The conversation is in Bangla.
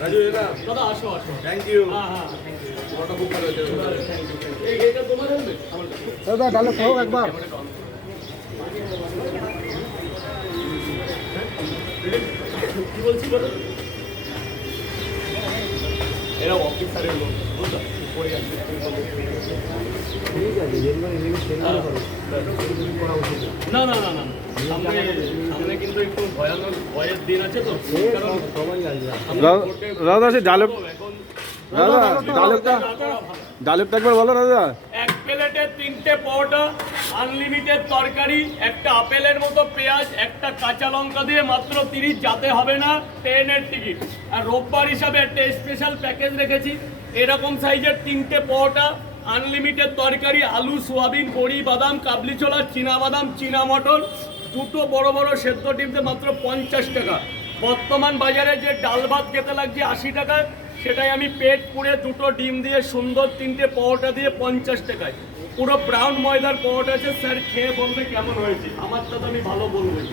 রাজু দাদা আসো আসো, থ্যাংক ইউ। হ্যাঁ হ্যাঁ, ওটা খুব ভালো হয়েছে। এইটা তোমার হেলমেট? দাদা ডালে হোক একবার। কি বলছি বলো? এরা অফিসারের লোক, বুঝলো? ঠিক আছে, না না না না, সামনে সামনে কিন্তু একটু ভয়ানক ভয়ের দিন আছে তো, কারণ দাদা সে ডায়লগ, এখন দাদা ডায়লগটা একবার বলো দাদা। এক প্লেটে 3টে পরোটা, আনলিমিটেড তরকারি, একটা আপেলের মতো পেঁয়াজ, একটা কাঁচা লঙ্কা দিয়ে মাত্র 30, যাতে হবে না ট্রেনের টিকিট। আর রোববার হিসাবে একটা স্পেশাল প্যাকেজ রেখেছি, এরকম সাইজের 3টে পরোটা, আনলিমিটেড তরকারি, আলু, সোয়াবিন, বড়ি, বাদাম, কাবলি ছোলা, চীনা বাদাম, চীনা মটর, দুটো বড় বড় সেদ্ধ ডিমতে মাত্র 50 টাকা। বর্তমান বাজারে যে ডাল ভাত খেতে লাগছে 80 টাকায়, সেটাই আমি পেট পুড়ে দুটো ডিম দিয়ে সুন্দর 3টে পরোটা দিয়ে 50 টাকায়। পুরো ব্রাউন ময়দার পরোটা আছে স্যার, খেয়ে বলবে কেমন হয়েছে। আমারটা তো আমি ভালো বলবোই।